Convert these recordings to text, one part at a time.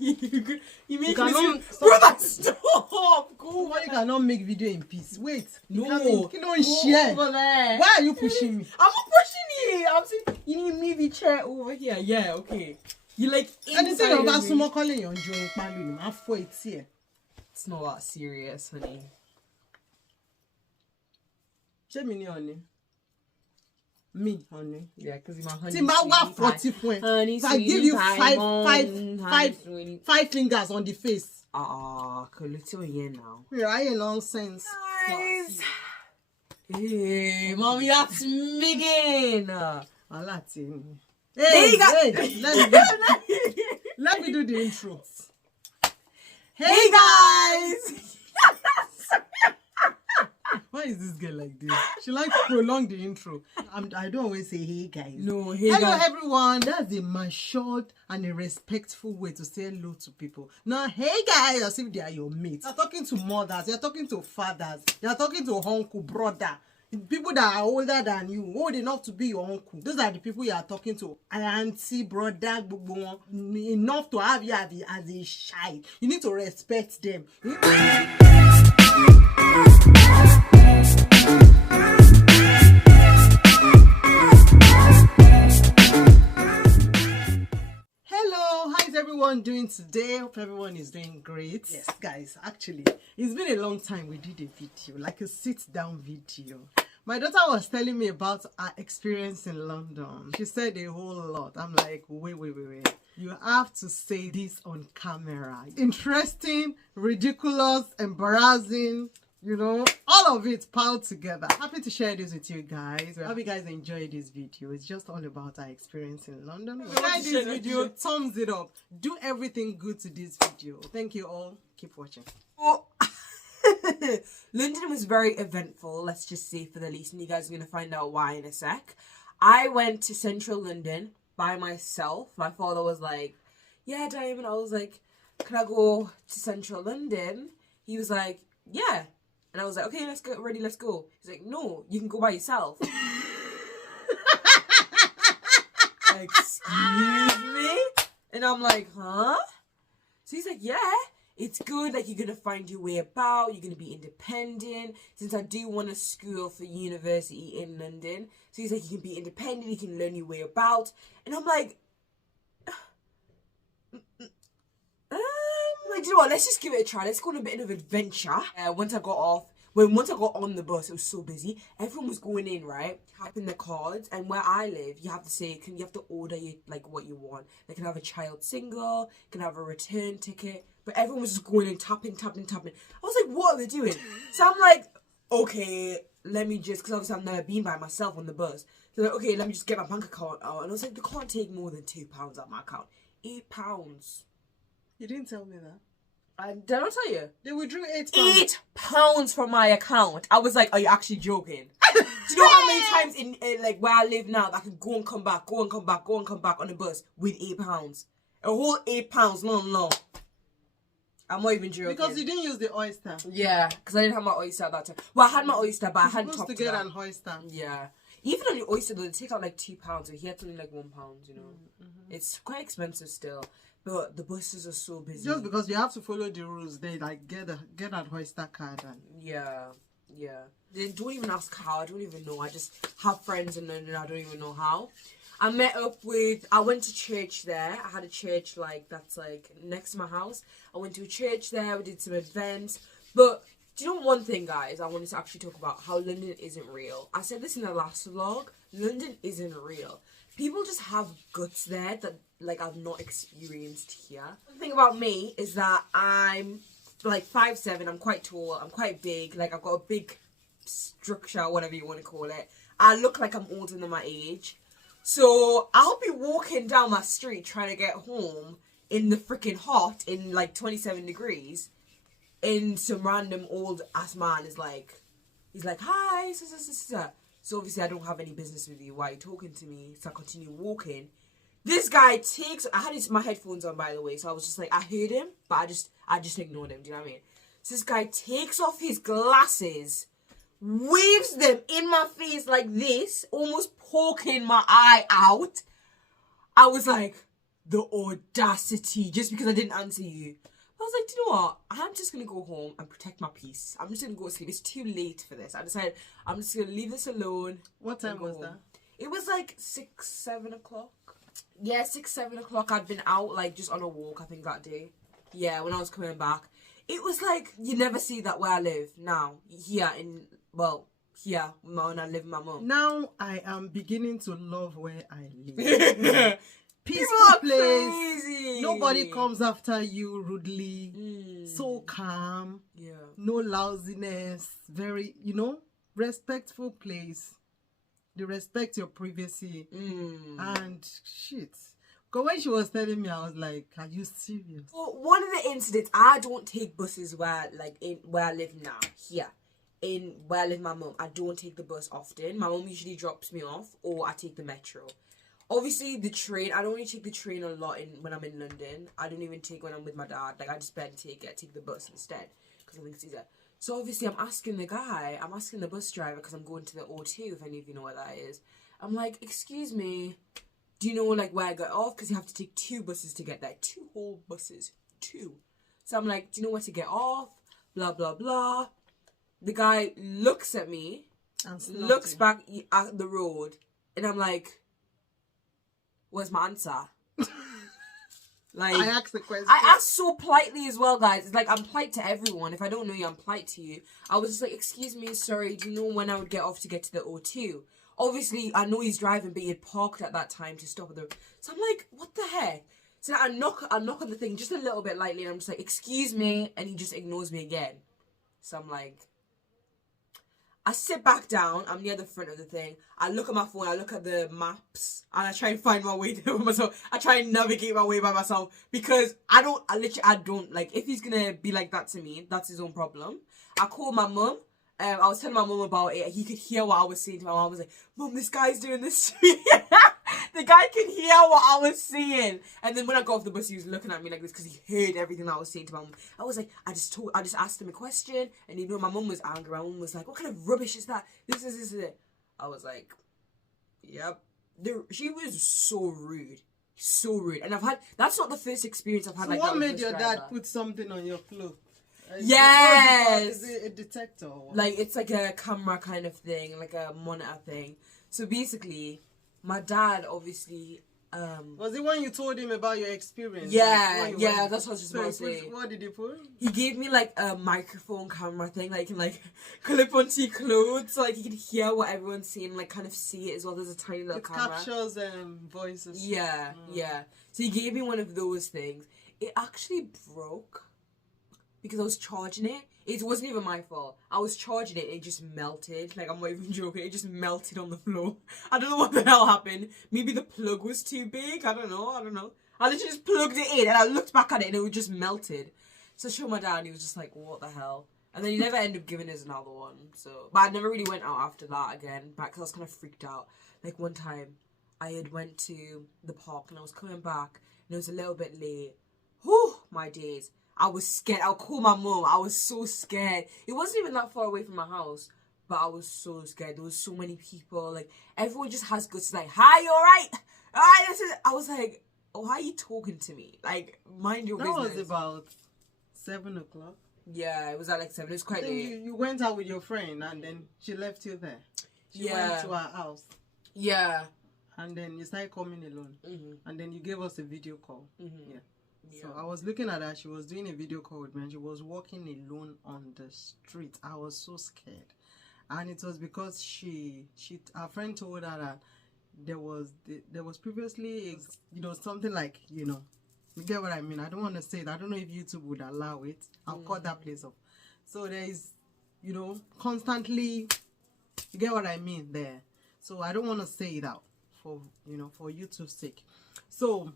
You make cannot brother, stop. Go Why you cannot make video in peace? Wait. No. You don't share. Over there. Why are you pushing me? I'm not pushing you. I'm saying you need to move your chair over here. Yeah, okay. You like Anything inside about of me. someone calling you on Joe Palu, I'm for it here. It's not that serious, honey. Gemini, honey. Me, honey. Yeah, because you're my honey. Timbawa 40 points. Honey, So I give you five fingers on the face. Little here now. Yeah, I ain't nonsense. Guys. Hey, mommy, that's Megan. Latin. Hey, Let me do the intro. Hey guys. Why is this girl like this? She likes to prolong the intro. I don't always say hey guys. No, hey hello guys. everyone. That's a matured and a respectful way to say hello to people. Now, hey guys, as if they are your mates. You're talking to mothers, you're talking to fathers, you're talking to uncle, brother. People that are older than you, old enough to be your uncle. Those are the people you are talking to. Auntie, brother, enough to have you as a child. You need to respect them. Hello, how is everyone doing today? Hope everyone is doing great. Yes, guys, actually, it's been a long time we did a video, like a sit-down video. My daughter was telling me about her experience in London. She said a whole lot. I'm like, wait. You have to say this on camera. Interesting, ridiculous, embarrassing, you know, all of it piled together. Happy to share this with you guys. I hope you guys enjoy this video. It's just all about our experience in London. If you like this video, thumbs it up. Do everything good to this video. Thank you all. Keep watching. Oh. London was very eventful, let's just say, for the least, and you guys are going to find out why in a sec. I went to central London by myself. My father was like, yeah, Diamond. I was like, can I go to central London? He was like, yeah. And I was like, okay, let's get ready, let's go. He's like, no, you can go by yourself. Excuse me? And I'm like, huh? So he's like, yeah. It's good, like, you're going to find your way about, you're going to be independent, since I do want to school for university in London. So he's like, you can be independent, you can learn your way about. And I'm like, you know what, let's just give it a try. Let's go on a bit of adventure. Once I got on the bus, it was so busy. Everyone was going in, right? Tapping the cards. And where I live, you have to say, you have to order like what you want. They can have a child single, can have a return ticket. But everyone was just going in, tapping. I was like, what are they doing? So I'm like, okay, let me just, because obviously I've never been by myself on the bus. So like, okay, let me just get my bank account out. And I was like, they can't take more than £2 out of my account. £8. You didn't tell me that. Did I not tell you? They withdrew £8. £8 from my account. I was like, are you actually joking? Do you know how many times in like where I live now that I can go and come back on the bus with £8? A whole £8, no. I'm not even joking. Because you didn't use the oyster. Yeah, because I didn't have my oyster at that time. Well, I had my oyster, but I hadn't topped supposed to get an oyster. Yeah. Even on the oyster, though, they take out like £2. So he had something like £1, you know. It's quite expensive still. But the buses are so busy. Just because you have to follow the rules, they like get that oyster card. And yeah. They don't even ask how. I don't even know. I just have friends in London. I don't even know how. I went to church there. I had a church that's like next to my house. I went to a church there. We did some events. But do you know one thing, guys? I wanted to actually talk about how London isn't real. I said this in the last vlog. London isn't real. People just have guts there that like I've not experienced here. The thing about me is that I'm like 5'7". I'm quite tall. I'm quite big. Like I've got a big structure, whatever you want to call it. I look like I'm older than my age. So I'll be walking down my street trying to get home in the freaking hot in like 27 degrees. And some random old ass man is like, he's like, hi, so obviously I don't have any business with you. Why are you talking to me? So I continue walking. This guy I had my headphones on, by the way, so I was just like, I heard him, but I just ignored him, do you know what I mean? So this guy takes off his glasses, waves them in my face like this, almost poking my eye out. I was like, the audacity, just because I didn't answer you. I was like, do you know what? I'm just going to go home and protect my peace. I'm just going to go to sleep. It's too late for this. I decided I'm just going to leave this alone. What time was that? It was like 6, 7 o'clock. Yeah, 6, 7 o'clock. I'd been out, like, just on a walk, I think, that day. Yeah, when I was coming back. It was like, you never see that where I live now. Here, when I live with my mum. Now I am beginning to love where I live. Peaceful place. Crazy. Nobody comes after you rudely. So calm. Yeah. No lousiness. Very, respectful place. They respect your privacy. And shit. Because when she was telling me, I was like, are you serious? Well, one of the incidents, I don't take buses where I live now. Here. Where I live with my mum, I don't take the bus often. My mum usually drops me off, or I take the metro. Obviously, the train, I don't really take the train a lot when I'm in London. I don't even take when I'm with my dad. Like, I just better take the bus instead, because I think it's easier. So, obviously, I'm asking the bus driver, because I'm going to the O2, if any of you know what that is. I'm like, excuse me, do you know, like, where I get off? Because you have to take 2 buses to get there. 2 whole buses. 2. So, I'm like, do you know where to get off? Blah, blah, blah. The guy looks at me, looks back at the road, and I'm like, where's my answer? Like, I asked the question. I asked so politely as well, guys. It's like, I'm polite to everyone. If I don't know you, I'm polite to you. I was just like, excuse me, sorry, do you know when I would get off to get to the O2? Obviously, I know he's driving, but he had parked at that time to stop at the... So I'm like, what the heck? So I knock on the thing just a little bit lightly, and I'm just like, excuse me, and he just ignores me again. So I'm like... I sit back down, I'm near the front of the thing, I look at my phone, I look at the maps, and I try and find my way there by myself. I try and navigate my way by myself, because I don't, like, if he's gonna be like that to me, that's his own problem. I called my mum, I was telling my mum about it, he could hear what I was saying to my mum. I was like, Mum, this guy's doing this to me. The guy can hear what I was saying. And then when I got off the bus, he was looking at me like this because he heard everything that I was saying to my mum. I was like, I just asked him a question, and my mum was angry. My mum was like, what kind of rubbish is that? This is it. I was like, yep. She was so rude. So rude. And that's not the first experience I've had. So like what that made your dad put something on your clothes? Yes! Is it a detector? Or what? Like, it's like a camera kind of thing, like a monitor thing. So basically, my dad obviously... was it when you told him about your experience? Yeah, that's what I was just about to say. What did he put? He gave me like a microphone camera thing, like you can like clip onto your clothes, so like you can hear what everyone's saying, like kind of see it as well. There's a tiny little camera. It captures voices. Yeah. So he gave me one of those things. It actually broke because I was charging it. It wasn't even my fault. I was charging it and it just melted. Like, I'm not even joking. It just melted on the floor. I don't know what the hell happened. Maybe the plug was too big. I don't know. I literally just plugged it in and I looked back at it and it was just melted. So I showed my dad and he was just like, what the hell? And then he never ended up giving us another one. But I never really went out after that again. Because I was kind of freaked out. Like, one time I had went to the park and I was coming back and it was a little bit late. Whew, my days. I was scared. I'll call my mum. I was so scared. It wasn't even that far away from my house, but I was so scared. There was so many people. Like, everyone just has guts. Like, hi, you alright? Alright, this is... I was like, oh, why are you talking to me? Like, mind your business. That was about 7 o'clock. Yeah, it was at like 7. It was quite late. You went out with your friend and then she left you there. She went to her house. Yeah. And then you started coming alone. Mm-hmm. And then you gave us a video call. Mm-hmm. Yeah. So I was looking at her, she was doing a video call with me and she was walking alone on the street. I was so scared. And it was because her friend told her that there was previously, something like, you get what I mean? I don't want to say it. I don't know if YouTube would allow it. I'll cut that place off. So there is, constantly, you get what I mean there. So I don't want to say it out for YouTube's sake. So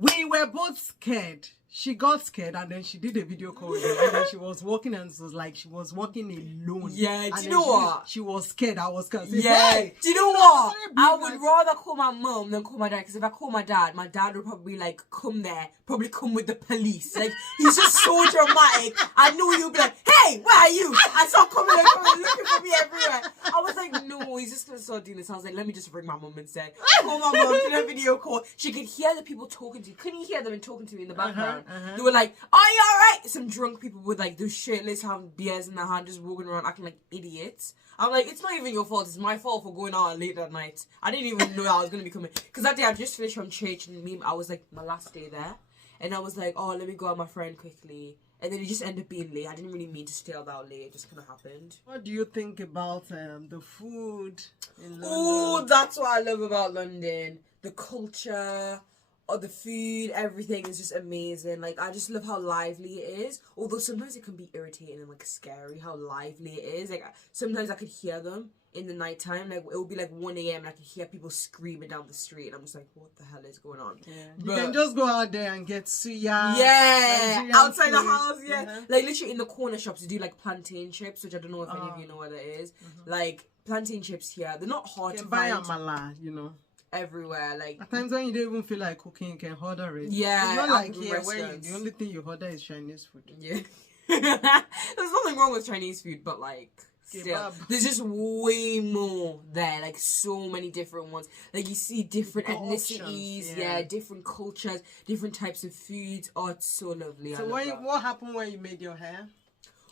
we were both scared she got scared and then she did a video call with them and then she was walking and it was like she was walking alone. Yeah, and do you know what? She was scared. I was scared. Yeah, hey, do you know what? I would rather call my mum than call my dad, because if I call my dad would probably like come there, probably come with the police. Like, he's just so dramatic. I know you'll be like, hey, where are you? I saw coming looking for me everywhere. I was like, no, he's just gonna start doing this. I was like, let me just ring my mum instead. Call my mum, do a video call. She could hear the people talking to you. Couldn't you hear them talking to you in the background? They were like, are you alright? Some drunk people with like those shirtless, having beers in their hand, just walking around acting like idiots. I'm like, it's not even your fault. It's my fault for going out late that night. I didn't even know I was going to be coming. Because that day I just finished from church and I was like my last day there. And I was like, oh, let me go out with my friend quickly. And then it just ended up being late. I didn't really mean to stay out that late. It just kind of happened. What do you think about the food in London? Oh, that's what I love about London. The culture, or the food, everything is just amazing. Like, I just love how lively it is. Although sometimes it can be irritating and like scary how lively it is. Like, sometimes I could hear them in the nighttime. Like, it would be like 1 a.m. and I could hear people screaming down the street. And I'm just like, what the hell is going on? Yeah. You can just go out there and get suya. Yeah, Nigerian outside the food. house, yeah. Like, literally in the corner shops, they do like plantain chips, which I don't know if any of you know what that is. Like, plantain chips here, they're not hard You to can buy find amala, you know. everywhere. Like, At times when you don't even feel like cooking, you can order it. yeah, It's not like African here where restaurants. the only thing you order is Chinese food. Yeah. There's nothing wrong with Chinese food, but like, still, Kebab. there's just way more there. Like, so many different ones. Like, you see different Options, ethnicities, yeah. different cultures, different types of foods. Oh, it's so lovely. So what happened when you made your hair?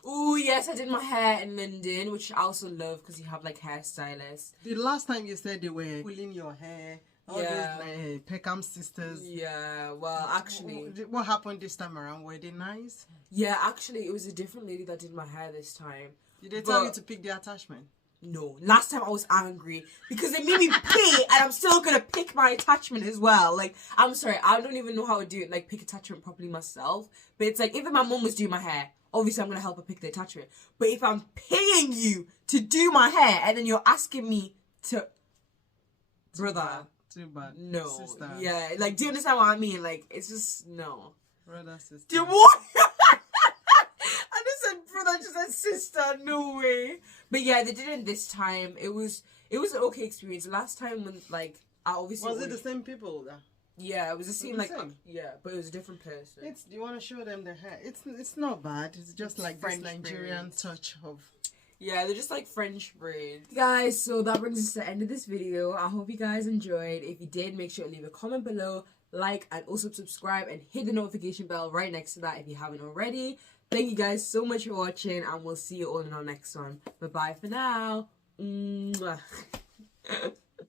Oh, yes, I did my hair in London, which I also love because you have like hairstylists. The last time you said they were pulling your hair, all Yeah. those Peckham sisters. Yeah, well, actually, What happened this time around? Were they nice? yeah, actually, it was a different lady that did my hair this time. Did they tell But- you to pick the attachment? No, last time I was angry because they made me pay and I'm still gonna pick my attachment as well. Like, I'm sorry, I don't even know how to do it, like pick attachment properly myself. But it's like, if my mum was doing my hair, obviously I'm gonna help her pick the attachment. But if I'm paying you to do my hair and then you're asking me to, brother, Too bad. no, Sister. yeah, like, do you understand what I mean? Like, it's just no. Brother, sister. Do you what? I just said brother, just said sister. No way. But yeah, they did it this time. It was an okay experience. Last time when like I obviously Was it the same people? Yeah, it was the same the like same? yeah, but it was a different person. Do you want to show them the hair? It's not bad. It's just like French this Nigerian braids. touch of. Yeah, they're just like French braids. Guys, so that brings us to the end of this video. I hope you guys enjoyed. If you did, make sure to leave a comment below, like, and also subscribe and hit the notification bell right next to that if you haven't already. Thank you guys so much for watching, and we'll see you all in our next one. Bye-bye for now. Mwah.